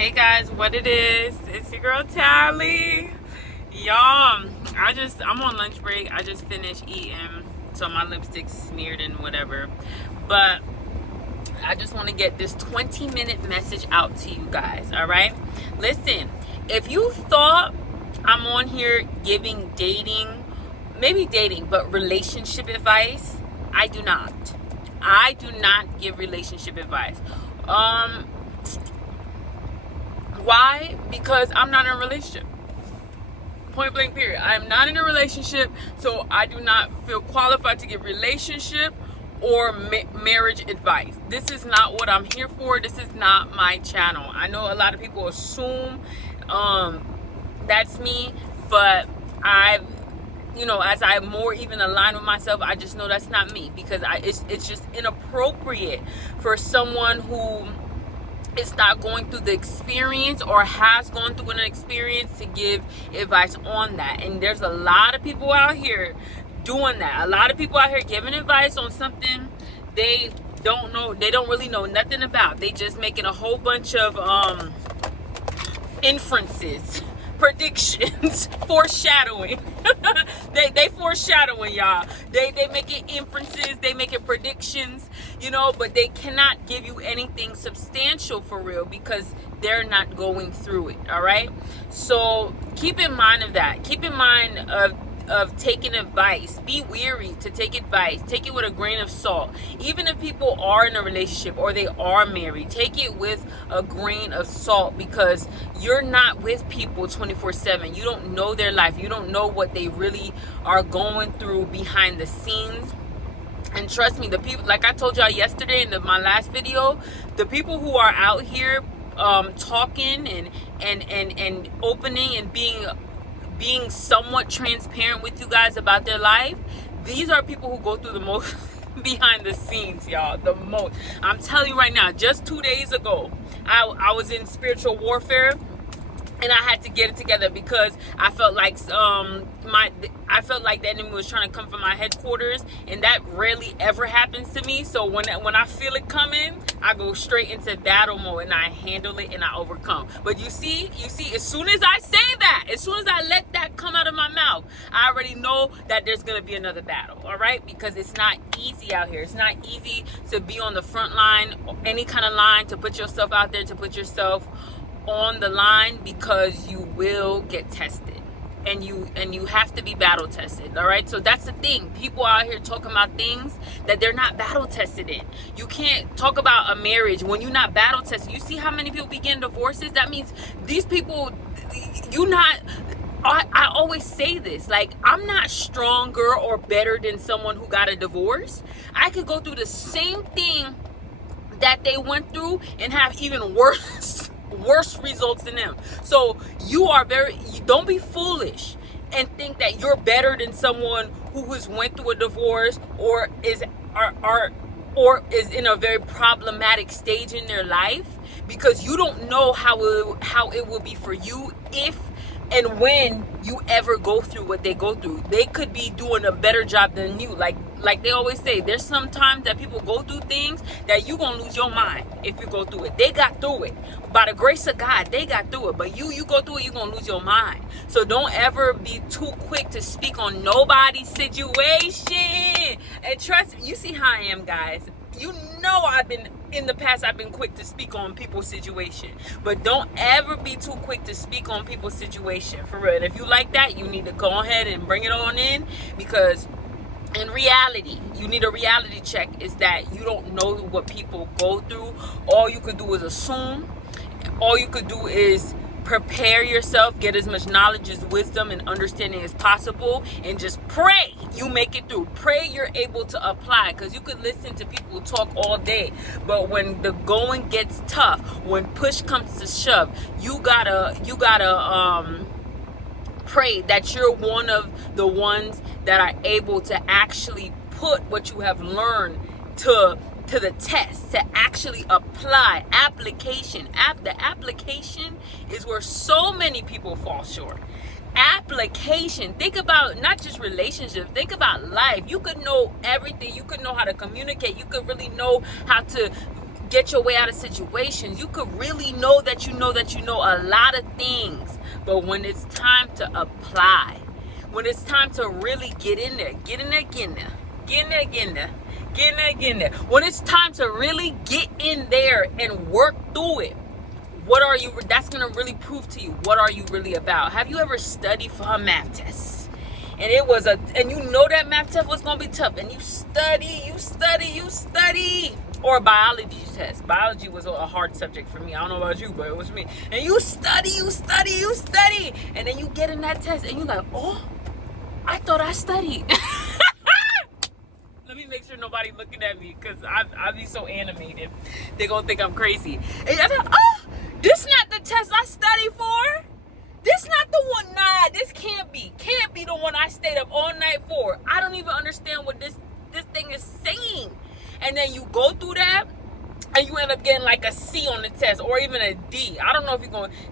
Hey guys, what it is? It's your girl Tally. Y'all, I'm on lunch break. I just finished eating, so my lipstick's smeared and whatever. But I just want to get this 20-minute message out to you guys, all right? Listen, if you thought I'm on here giving maybe dating, but relationship advice, I do not. I do not give relationship advice. Why? Because I'm not in a relationship. Point blank period. I am not in a relationship, so I do not feel qualified to give relationship or marriage advice. This is not what I'm here for. This is not my channel. I know a lot of people assume that's me, but as I more even align with myself, I just know that's not me, because it's just inappropriate for someone who is not going through the experience or has gone through an experience to give advice on that. And there's a lot of people out here doing that. A lot of people out here giving advice on something they don't know, they don't really know nothing about. They just making a whole bunch of inferences, predictions, foreshadowing. they foreshadowing, y'all. They making inferences, they making predictions, but they cannot give you anything substantial for real, because they're not going through it. All right, so keep in mind of that. Keep in mind of taking advice. Be weary to take advice. Take it with a grain of salt. Even if people are in a relationship or they are married, take it with a grain of salt, because you're not with people 24/7. You don't know their life. You don't know what they really are going through behind the scenes. And trust me, the people, like I told y'all yesterday in my last video, the people who are out here talking and opening and being somewhat transparent with you guys about their life, these are people who go through the most behind the scenes, y'all. The most. I'm telling you right now, just 2 days ago, I was in spiritual warfare, and I had to get it together, because I felt like the enemy was trying to come from my headquarters, and that rarely ever happens to me. So when I feel it coming, I go straight into battle mode, and I handle it and I overcome. But you see, as soon as I say that, as soon as I let that come out of my mouth, I already know that there's gonna be another battle. All right, because it's not easy out here. It's not easy to be on the front line, any kind of line, to put yourself out there, to put yourself on the line, because you will get tested, and you have to be battle tested. All right, so that's the thing. People out here talking about things that they're not battle tested in. You can't talk about a marriage when you're not battle tested. You see how many people begin divorces? That means these people, I always say this, like, I'm not stronger or better than someone who got a divorce. I could go through the same thing that they went through and have even worse results than them. So you don't be foolish and think that you're better than someone who has went through a divorce or is in a very problematic stage in their life, because you don't know how it will be for you if and when you ever go through what they go through. They could be doing a better job than you. Like they always say, there's sometimes that people go through things that you gonna lose your mind if you go through it. They got through it. By the grace of God, they got through it. But you go through it, you're gonna lose your mind. So don't ever be too quick to speak on nobody's situation. And trust, you see how I am, guys. You know in the past I've been quick to speak on people's situation, but don't ever be too quick to speak on people's situation, for real. And if you like that, you need to go ahead and bring it on in, because in reality, you need a reality check, is that you don't know what people go through. All you could do is assume. All you could do is prepare yourself, get as much knowledge, as wisdom and understanding as possible, and just pray you make it through. Pray you're able to apply, because you could listen to people talk all day, but when the going gets tough, when push comes to shove, you gotta pray that you're one of the ones that are able to actually put what you have learned to the test, to actually apply. Application. The application is where so many people fall short. Application. Think about not just relationships, think about life. You could know everything. You could know how to communicate. You could really know how to get your way out of situations. You could really know that you know a lot of things. But when it's time to apply, when it's time to really get in there, when it's time to really get in there and work through it, what are you, that's going to really prove to you, what are you really about? Have you ever studied for a math test? And and you know that math test was going to be tough, and you study. Or a biology test. Biology was a hard subject for me. I don't know about you, but it was me. And you study. And then you get in that test and you're like, oh, I thought I studied. Let me make sure nobody looking at me, because I be so animated. They're going to think I'm crazy. And I thought, oh, this not the test I studied for. This not the one. Nah, this can't be the one I stayed up all night for. I don't even understand what this thing is saying. And then you go through that and you end up getting like a C on the test, or even a D. I don't know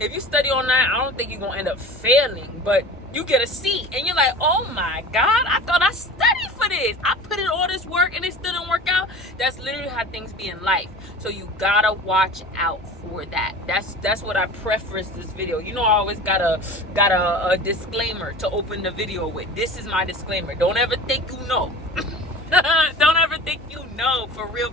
if you study all night, I don't think you're going to end up failing, but you get a C and you're like, oh my God, I thought I studied for this. I put in all this work and it still didn't work out. That's literally how things be in life. So you gotta watch out for that. That's what I preface this video. You know, I always got a disclaimer to open the video with. This is my disclaimer. Don't ever think you know. Don't ever think you know, for real.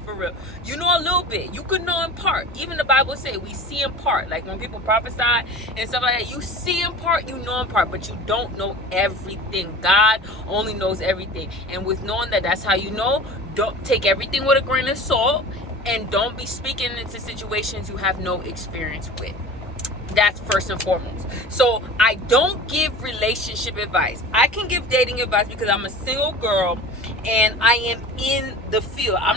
You know a little bit. You could know in part. Even the Bible say we see in part. Like when people prophesy and stuff like that, you see in part, you know in part, but you don't know everything. God only knows everything. And with knowing that that's how you know, don't take everything with a grain of salt, and don't be speaking into situations you have no experience with. That's first and foremost. So I don't give relationship advice. I can give dating advice because I'm a single girl and I am in the field. I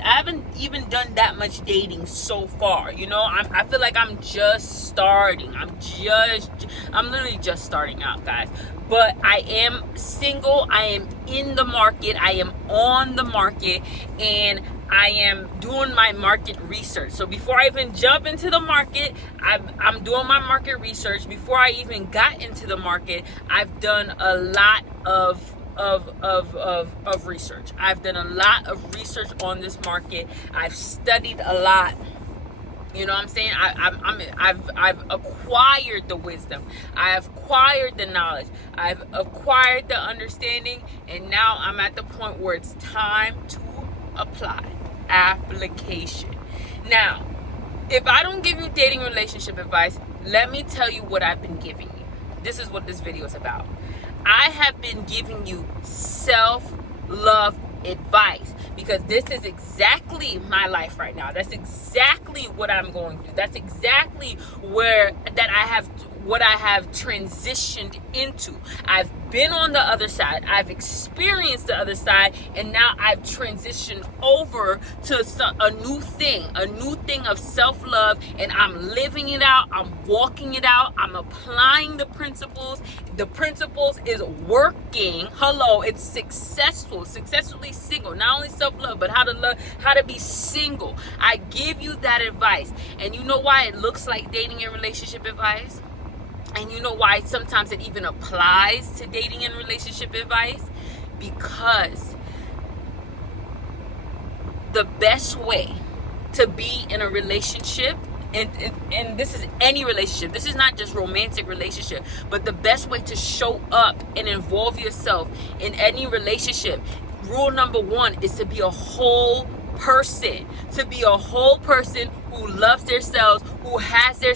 haven't even done that much dating so far. You know, I feel like I'm just starting. I'm literally just starting out, guys. But I am single. I am in the market. I am on the market, and I am doing my market research. So before I even jump into the market, I'm doing my market research. Before I even got into the market, I've done a lot of research. I've done a lot of research on this market. I've studied a lot. You know what I'm saying? I've acquired the wisdom. I've acquired the knowledge. I've acquired the understanding, and now I'm at the point where it's time to apply. Application. Now, if I don't give you dating relationship advice, let me tell you what I've been giving you. This is what this video is about. I have been giving you self-love advice, because this is exactly my life right now. That's exactly what I'm going through. That's exactly what I have transitioned into. I've been on the other side. I've experienced the other side, and now I've transitioned over to a new thing of self-love, and I'm living it out. I'm walking it out. I'm applying the principles. The principles is working. Hello, it's successfully single. Not only self-love, but how to be single. I give you that advice. And you know why it looks like dating and relationship advice? And you know why sometimes it even applies to dating and relationship advice? Because the best way to be in a relationship, and this is any relationship, this is not just romantic relationship, but the best way to show up and involve yourself in any relationship, rule number one, is to be a whole person. To be a whole person who loves themselves, who has their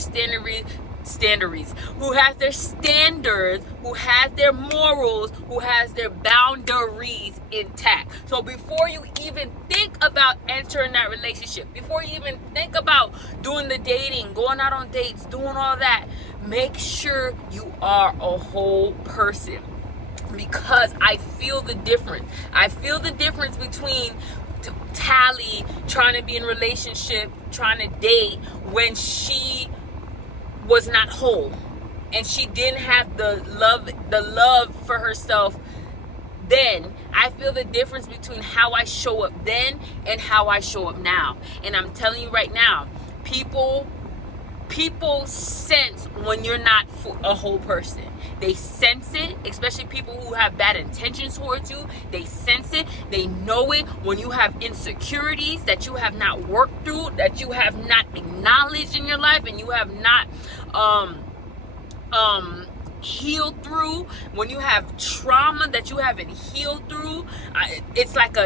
who has their standards, who has their morals, who has their boundaries intact. So before you even think about entering that relationship, before you even think about doing the dating, going out on dates, doing all that, make sure you are a whole person. Because I feel the difference. I feel the difference between Tally trying to be in a relationship, trying to date, when she was not whole and she didn't have the love for herself then. I feel the difference between how I show up then and how I show up now. And I'm telling you right now, people People sense when you're not a whole person. They sense it, especially people who have bad intentions towards you. They sense it. They know it when you have insecurities that you have not worked through, that you have not acknowledged in your life, and you have not healed through, when you have trauma that you haven't healed through. It's like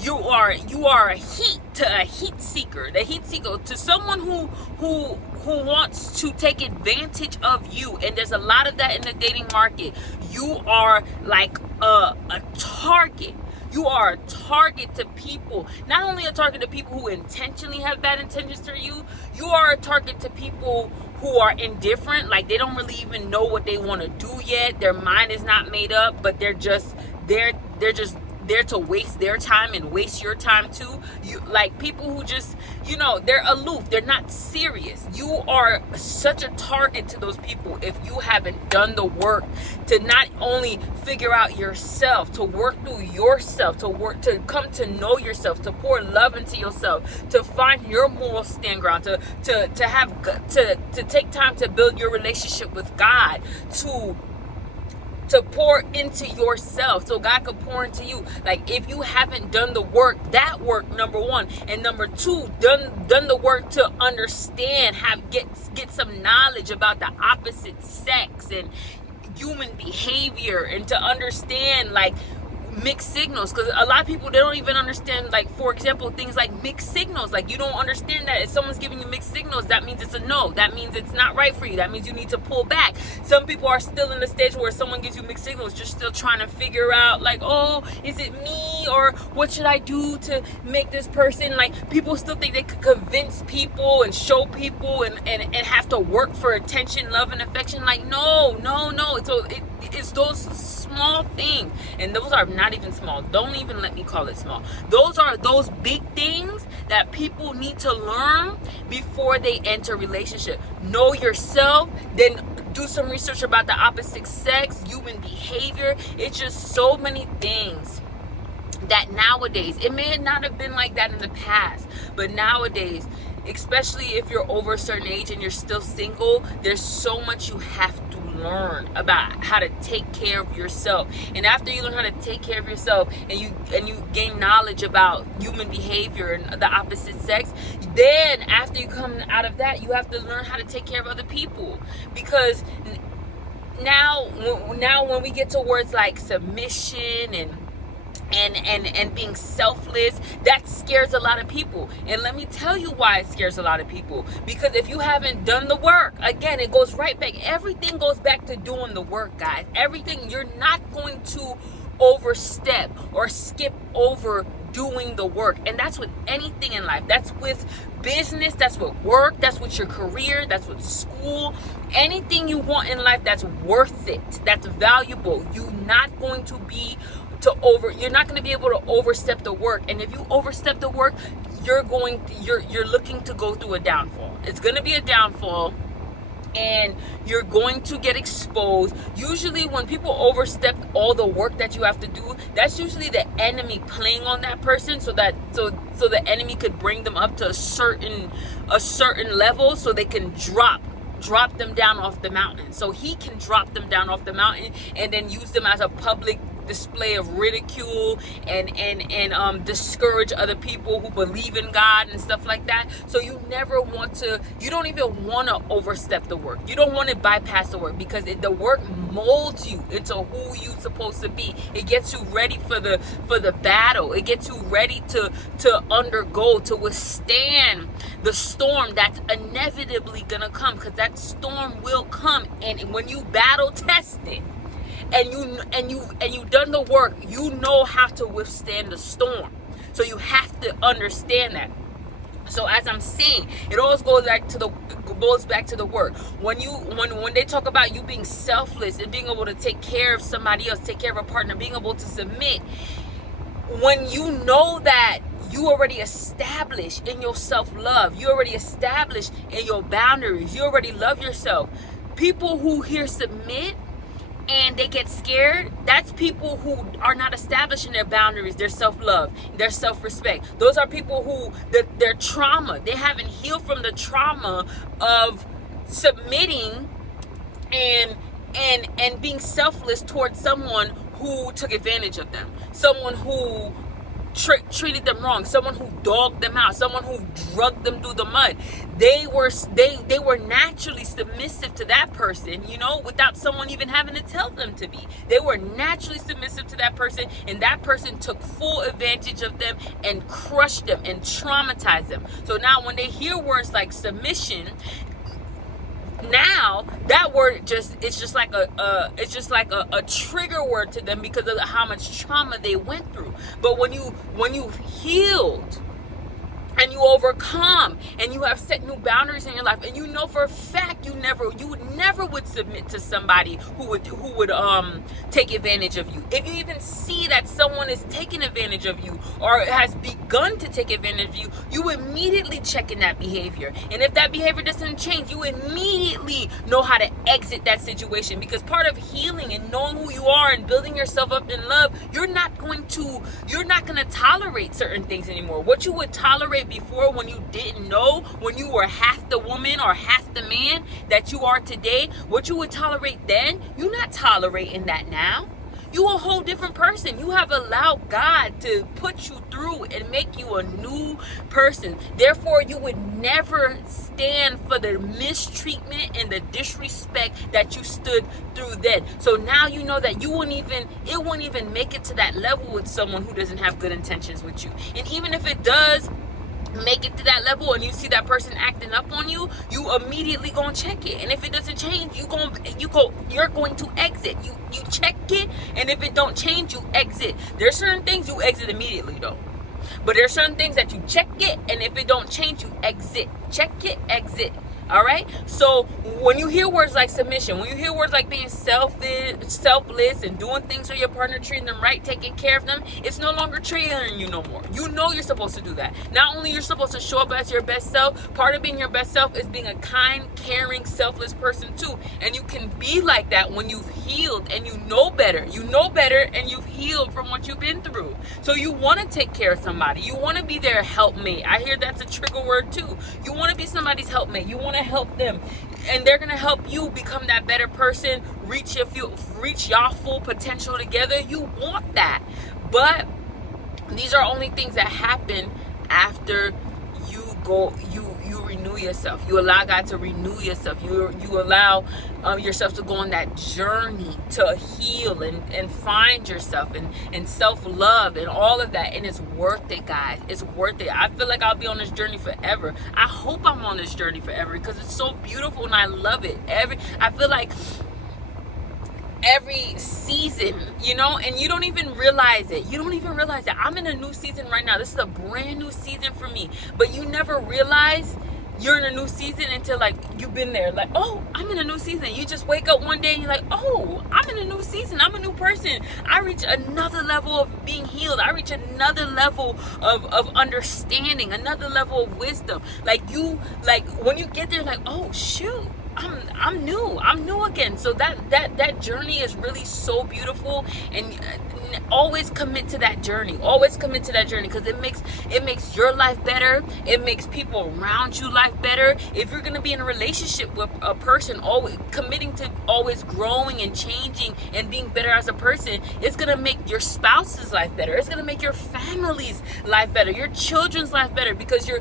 you are a heat seeker. The heat seeker, to someone who wants to take advantage of you, and there's a lot of that in the dating market. You are like a target. You are a target to people. Not only a target to people who intentionally have bad intentions for you, you are a target to people who are indifferent. Like, they don't really even know what they want to do yet. Their mind is not made up, but they're just there to waste their time and waste your time too. You like people who just, they're aloof. They're not serious. You are such a target to those people if you haven't done the work to not only figure out yourself, to work through yourself, to come to know yourself, to pour love into yourself, to find your moral stand ground, to take time to build your relationship with God, to pour into yourself so God could pour into you. Like, if you haven't done the work, that work, number one, and number two, done the work to understand, get some knowledge about the opposite sex and human behavior, and to understand like mixed signals, because a lot of people, they don't even understand, like, for example, things like mixed signals. Like, you don't understand that if someone's giving you mixed signals, that means it's a no. That means it's not right for you. That means you need to pull back. Some people are still in the stage where someone gives you mixed signals, you're still trying to figure out, like, oh, is it me, or what should I do to make this person, like, people still think they could convince people and show people and have to work for attention, love, and affection. Like, no. It's those small things, and those are not even small. Don't even let me call it small. Those are those big things that people need to learn before they enter a relationship. Know yourself, then do some research about the opposite sex, human behavior. It's just so many things that nowadays, it may not have been like that in the past, but nowadays, especially if you're over a certain age and you're still single, there's so much you have to learn about how to take care of yourself. And after you learn how to take care of yourself, and you gain knowledge about human behavior and the opposite sex, then after you come out of that, you have to learn how to take care of other people. Because now when we get towards like submission and being selfless, that scares a lot of people. And let me tell you why it scares a lot of people. Because if you haven't done the work, again, it goes right back. Everything goes back to doing the work, guys. Everything. You're not going to overstep or skip over doing the work. And that's with anything in life. That's with business, that's with work, that's with your career, that's with school. Anything you want in life that's worth it, that's valuable, you're not going to be able to overstep the work. And if you overstep the work, you're looking to go through a downfall. It's going to be a downfall, and you're going to get exposed. Usually when people overstep all the work that you have to do, that's usually the enemy playing on that person, so the enemy could bring them up to a certain level, so they can drop them down off the mountain. So he can drop them down off the mountain and then use them as a public display of ridicule and discourage other people who believe in God and stuff like that. So you don't even want to overstep the work. You don't want to bypass the work, because the work molds you into who you're supposed to be. It gets you ready for the battle. It gets you ready to undergo, to withstand the storm that's inevitably gonna come, because that storm will come. And when you battle test it, and you've done the work, you know how to withstand the storm. So you have to understand that. So as I'm saying, it always goes back to the work. When they talk about you being selfless and being able to take care of somebody else, take care of a partner, being able to submit, when you know that you already established in your self-love, you already established in your boundaries, you already love yourself. People who hear submit and they get scared, that's people who are not establishing their boundaries, their self-love, their self-respect. Those are people who, their trauma, they haven't healed from the trauma of submitting and being selfless towards someone who took advantage of them, someone who treated them wrong, someone who dogged them out, someone who drugged them through the mud. They were naturally submissive to that person, you know, without someone even having to tell them to be. They were naturally submissive to that person, and that person took full advantage of them and crushed them and traumatized them. So now when they hear words like submission, now that word it's just like a trigger word to them because of how much trauma they went through. But when you've healed and you overcome and you have set new boundaries in your life, and you know for a fact you would never submit to somebody who would take advantage of you. If you even see that someone is taking advantage of you or has begun to take advantage of you, you immediately check in that behavior. And if that behavior doesn't change, you immediately know how to exit that situation, because part of healing and knowing who you are and building yourself up in love, you're not going to tolerate certain things anymore. What you would tolerate before, when you didn't know, when you were half the woman or half the man that you are today, what you would tolerate then, you're not tolerating that now. You a whole different person. You have allowed God to put you through and make you a new person. Therefore, you would never stand for the mistreatment and the disrespect that you stood through then. So now you know that it won't even make it to that level with someone who doesn't have good intentions with you. And even if it does make it to that level and you see that person acting up on you, you immediately gonna check it. And if it doesn't change, you're going to exit. You check it, and if it don't change, you exit. There's certain things you exit immediately though. But there's certain things that you check it, and if it don't change, you exit. Check it, exit. All right. So when you hear words like submission, when you hear words like being selfless and doing things for your partner, treating them right, taking care of them, it's no longer triggering you no more. You know you're supposed to do that. Not only you're supposed to show up as your best self, part of being your best self is being a kind, caring, selfless person too. And you can be like that when you've healed and you know better. You know better and you've healed from what you've been through. So you want to take care of somebody. You want to be their helpmate. I hear that's a trigger word too. You want to be somebody's helpmate. You want to help them, and they're gonna help you become that better person, reach y'all full potential together. You want that, but these are only things that happen after you renew yourself. You allow God to renew yourself. You allow yourself to go on that journey to heal and find yourself and self-love and all of that. And it's worth it, guys. It's worth it. I feel like I'll be on this journey forever. I hope I'm on this journey forever because it's so beautiful and I love it. I feel like every season, you know, and you don't even realize it. You don't even realize that I'm in a new season right now. This is a brand new season for me. But you never realize you're in a new season until like you've been there. Like, oh, I'm in a new season. You just wake up one day and you're like, oh, I'm in a new season. I'm a new person. I reach another level of being healed. I reach another level of understanding, another level of wisdom. Like when you get there, like, oh shoot, I'm new again. So that journey is really so beautiful, and always commit to that journey. Always commit to that journey, because it makes your life better. It makes people around you life better. If you're gonna be in a relationship with a person, always committing to always growing and changing and being better as a person, it's gonna make your spouse's life better. It's gonna make your family's life better, your children's life better, because you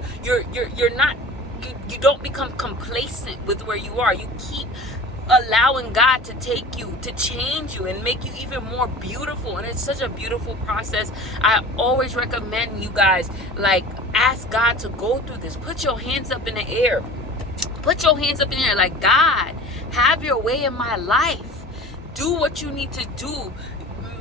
don't become complacent with where you are. You keep allowing God to take you, to change you, and make you even more beautiful. And it's such a beautiful process. I always recommend you guys, like, ask God to go through this. Put your hands up in the air. Put your hands up in the air. Like, God, have your way in my life. Do what you need to do.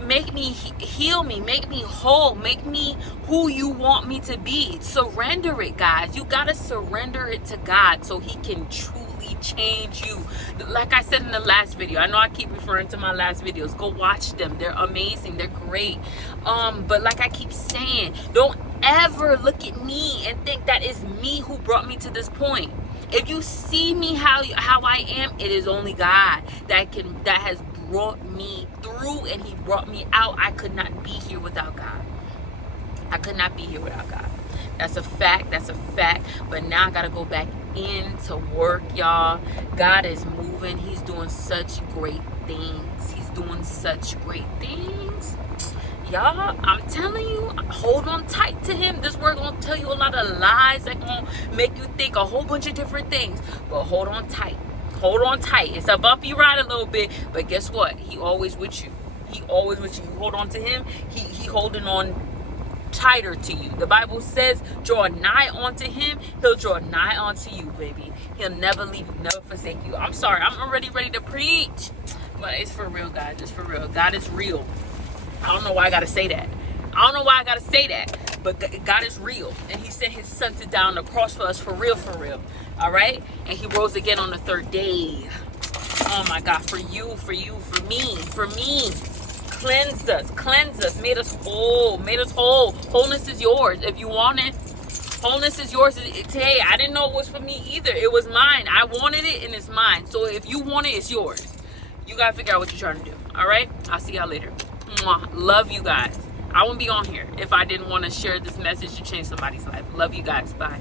Make me, heal me, make me whole, make me who you want me to be. Surrender it, guys. You gotta surrender it to God so He can truly change you. Like I said in the last video, I know I keep referring to my last videos. Go watch them. They're amazing. They're great. But like I keep saying, don't ever look at me and think that is me who brought me to this point. If you see me how I am, it is only God that has brought me through and he brought me out. I could not be here without God. I could not be here without God. That's a fact. That's a fact. But now I got to go back into work, y'all. God is moving. He's doing such great things. He's doing such great things. Y'all, I'm telling you, hold on tight to him. This word gonna tell you a lot of lies that gonna make you think a whole bunch of different things. But hold on tight. Hold on tight. It's a bumpy ride a little bit, but guess what? He always with you. He always with you. You hold on to him. He holding on tighter to you. The Bible says, draw nigh onto him. He'll draw nigh onto you, baby. He'll never leave you, never forsake you. I'm sorry. I'm already ready to preach. But it's for real, guys. It's for real. God is real. I don't know why I gotta say that. I don't know why I gotta say that. But God is real. And he sent his son to die on the cross for us, for real, for real. All right? And he rose again on the third day. Oh my God. For you, for me, for me. Cleansed us, made us whole, Wholeness is yours if you want it. Wholeness is yours. Hey, I didn't know it was for me either. It was mine. I wanted it and it's mine. So if you want it, it's yours. You gotta figure out what you're trying to do. All right? I'll see y'all later. Mwah. Love you guys. I wouldn't be on here if I didn't want to share this message to change somebody's life. Love you guys. Bye.